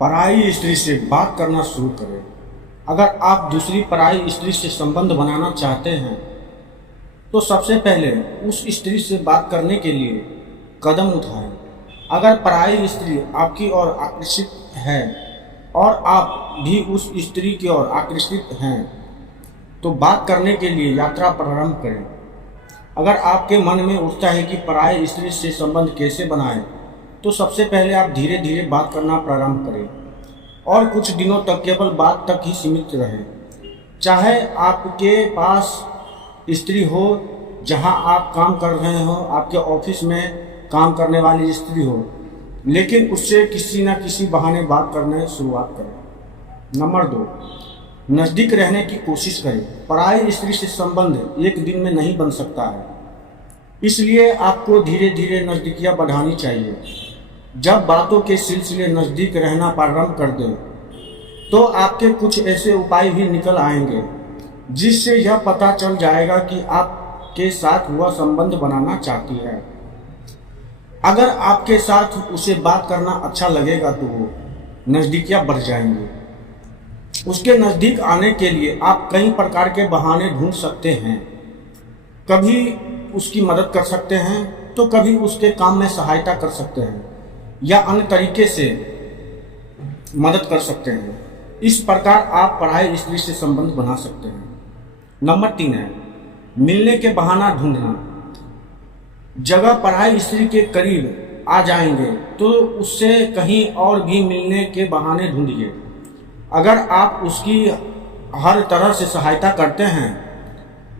पराई स्त्री से बात करना शुरू करें। अगर आप दूसरी पराई स्त्री से संबंध बनाना चाहते हैं तो सबसे पहले उस स्त्री से बात करने के लिए कदम उठाएं। अगर पराई स्त्री आपकी ओर आकर्षित है और आप भी उस स्त्री की ओर आकर्षित हैं तो बात करने के लिए यात्रा प्रारंभ करें। अगर आपके मन में उठता है कि पराई स्त्री से संबंध कैसे बनाएं, तो सबसे पहले आप धीरे धीरे बात करना प्रारंभ करें और कुछ दिनों तक केवल बात तक ही सीमित रहें। चाहे आपके पास स्त्री हो जहां आप काम कर रहे हो, आपके ऑफिस में काम करने वाली स्त्री हो, लेकिन उससे किसी न किसी बहाने बात करने शुरुआत करें। नंबर 2, नज़दीक रहने की कोशिश करें। पराई स्त्री से संबंध एक दिन में नहीं बन सकता है, इसलिए आपको धीरे धीरे नज़दीकियाँ बढ़ानी चाहिए। जब बातों के सिलसिले नज़दीक रहना प्रारंभ कर दें तो आपके कुछ ऐसे उपाय भी निकल आएंगे जिससे यह पता चल जाएगा कि आपके साथ वह संबंध बनाना चाहती है। अगर आपके साथ उसे बात करना अच्छा लगेगा तो वो नज़दीकियाँ बढ़ जाएंगी। उसके नज़दीक आने के लिए आप कई प्रकार के बहाने ढूंढ सकते हैं। कभी उसकी मदद कर सकते हैं तो कभी उसके काम में सहायता कर सकते हैं या अन्य तरीके से मदद कर सकते हैं। इस प्रकार आप पराई स्त्री से संबंध बना सकते हैं। नंबर 3 है मिलने के बहाना ढूंढना। जगह पराई स्त्री के करीब आ जाएंगे तो उससे कहीं और भी मिलने के बहाने ढूंढिए। अगर आप उसकी हर तरह से सहायता करते हैं,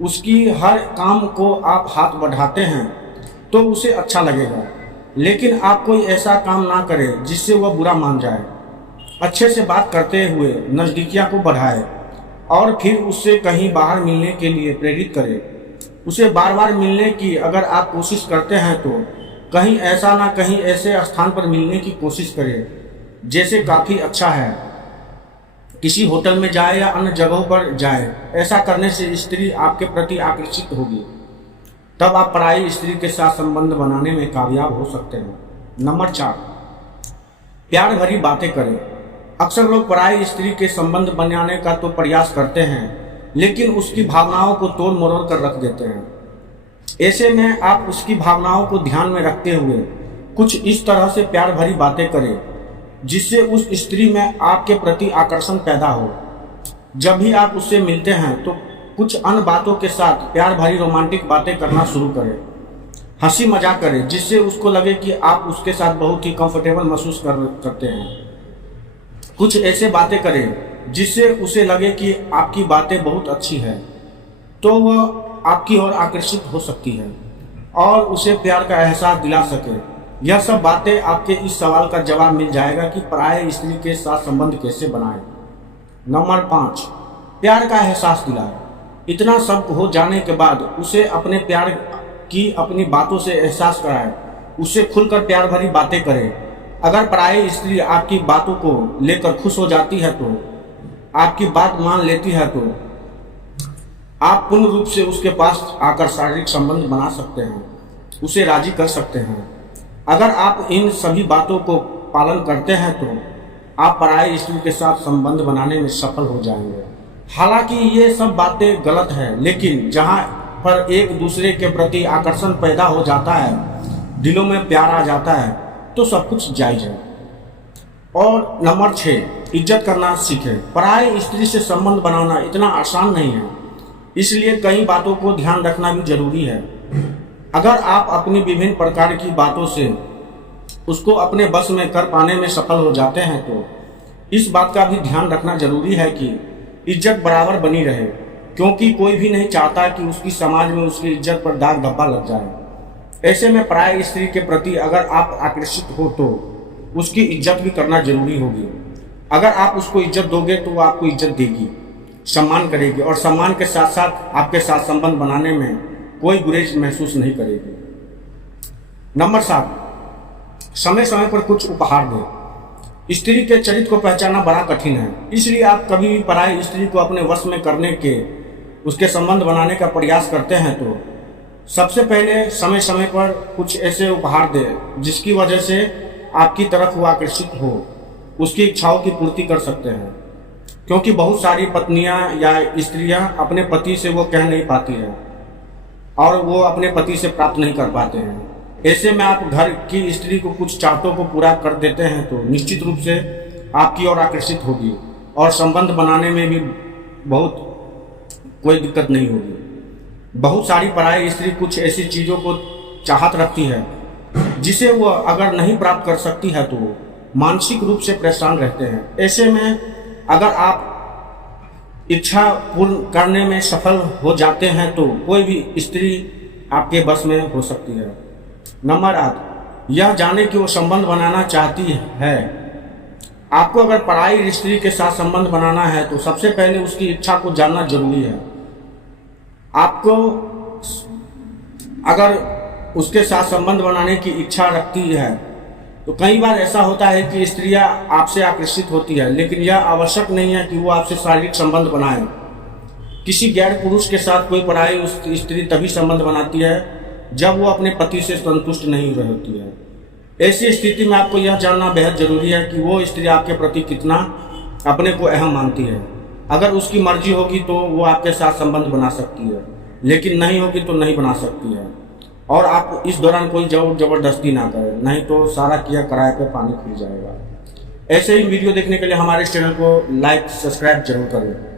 उसकी हर काम को आप हाथ बढ़ाते हैं तो उसे अच्छा लगेगा, लेकिन आप कोई ऐसा काम ना करें जिससे वह बुरा मान जाए। अच्छे से बात करते हुए नज़दीकियाँ को बढ़ाएं और फिर उससे कहीं बाहर मिलने के लिए प्रेरित करें। उसे बार बार मिलने की अगर आप कोशिश करते हैं तो कहीं ऐसा ना कहीं ऐसे स्थान पर मिलने की कोशिश करें जैसे काफ़ी अच्छा है, किसी होटल में जाए या अन्य जगहों पर जाए। ऐसा करने से स्त्री आपके प्रति आकर्षित होगी, तब आप पराई स्त्री के साथ संबंध बनाने में कामयाब हो सकते हैं। नंबर 4, प्यार भरी बातें करें। अक्सर लोग पराई स्त्री के संबंध बनाने का तो प्रयास करते हैं, लेकिन उसकी भावनाओं को तोड़ मरोड़ कर रख देते हैं। ऐसे में आप उसकी भावनाओं को ध्यान में रखते हुए कुछ इस तरह से प्यार भरी बातें करें जिससे उस स्त्री में आपके प्रति आकर्षण पैदा हो। जब भी आप उससे मिलते हैं तो कुछ अन्य बातों के साथ प्यार भरी रोमांटिक बातें करना शुरू करें। हंसी मजाक करें जिससे उसको लगे कि आप उसके साथ बहुत ही कंफर्टेबल महसूस करते हैं। कुछ ऐसे बातें करें जिससे उसे लगे कि आपकी बातें बहुत अच्छी है, तो वह आपकी ओर आकर्षित हो सकती है और उसे प्यार का एहसास दिला सके। यह सब बातें आपके इस सवाल का जवाब मिल जाएगा कि पराई स्त्री के साथ संबंध कैसे बनाएं। नंबर 5, प्यार का एहसास दिलाएं। इतना सब हो जाने के बाद उसे अपने प्यार की अपनी बातों से एहसास कराएं। उससे खुलकर प्यार भरी बातें करें। अगर पराई स्त्री आपकी बातों को लेकर खुश हो जाती है, तो आपकी बात मान लेती है, तो आप पूर्ण रूप से उसके पास आकर शारीरिक संबंध बना सकते हैं, उसे राजी कर सकते हैं। अगर आप इन सभी बातों को पालन करते हैं तो आप पराई स्त्री के साथ संबंध बनाने में सफल हो जाएंगे। हालांकि ये सब बातें गलत हैं, लेकिन जहां पर एक दूसरे के प्रति आकर्षण पैदा हो जाता है, दिलों में प्यार आ जाता है, तो सब कुछ जायज है। और नंबर 6, इज्जत करना सीखें। पराई स्त्री से संबंध बनाना इतना आसान नहीं है, इसलिए कई बातों को ध्यान रखना भी जरूरी है। अगर आप अपनी विभिन्न प्रकार की बातों से उसको अपने बस में कर पाने में सफल हो जाते हैं तो इस बात का भी ध्यान रखना जरूरी है कि इज्जत बराबर बनी रहे, क्योंकि कोई भी नहीं चाहता कि उसकी समाज में उसकी इज्जत पर दाग धब्बा लग जाए। ऐसे में पराई स्त्री के प्रति अगर आप आकर्षित हो तो उसकी इज्जत भी करना जरूरी होगी। अगर आप उसको इज्जत दोगे तो वो आपको इज्जत देगी, सम्मान करेगी और सम्मान के साथ साथ आपके साथ संबंध बनाने में कोई गुरेज महसूस नहीं करेगी। नंबर 7, समय समय पर कुछ उपहार दें। स्त्री के चरित्र को पहचानना बड़ा कठिन है, इसलिए आप कभी भी पराई स्त्री को अपने वश में करने के उसके संबंध बनाने का प्रयास करते हैं तो सबसे पहले समय समय पर कुछ ऐसे उपहार दें जिसकी वजह से आपकी तरफ वो आकर्षित हो। उसकी इच्छाओं की पूर्ति कर सकते हैं, क्योंकि बहुत सारी पत्नियां या स्त्रियां अपने पति से वो कह नहीं पाती हैं और वो अपने पति से प्राप्त नहीं कर पाते हैं। ऐसे में आप घर की स्त्री को कुछ चाहतों को पूरा कर देते हैं तो निश्चित रूप से आपकी ओर आकर्षित होगी और संबंध बनाने में भी बहुत कोई दिक्कत नहीं होगी। बहुत सारी पराई स्त्री कुछ ऐसी चीज़ों को चाहत रखती है जिसे वो अगर नहीं प्राप्त कर सकती है तो मानसिक रूप से परेशान रहते हैं। ऐसे में अगर आप इच्छा पूर्ण करने में सफल हो जाते हैं तो कोई भी स्त्री आपके बस में हो सकती है। नंबर 8, यह जाने कि वो संबंध बनाना चाहती है। आपको अगर पराई स्त्री के साथ संबंध बनाना है तो सबसे पहले उसकी इच्छा को जानना जरूरी है। आपको अगर उसके साथ संबंध बनाने की इच्छा रखती है तो कई बार ऐसा होता है कि स्त्रियां आपसे आकर्षित होती है, लेकिन यह आवश्यक नहीं है कि वो आपसे शारीरिक संबंध बनाए। किसी गैर पुरुष के साथ कोई पराई स्त्री तभी संबंध बनाती है जब वो अपने पति से संतुष्ट नहीं रहती है। ऐसी स्थिति में आपको यह जानना बेहद जरूरी है कि वो स्त्री आपके प्रति कितना अपने को अहम मानती है। अगर उसकी मर्जी होगी तो वो आपके साथ संबंध बना सकती है, लेकिन नहीं होगी तो नहीं बना सकती है। और आप इस दौरान कोई जबरदस्ती ना करें, नहीं तो सारा किया कराए पे पानी फिर जाएगा। ऐसे ही वीडियो देखने के लिए हमारे इस चैनल को लाइक सब्सक्राइब जरूर करें।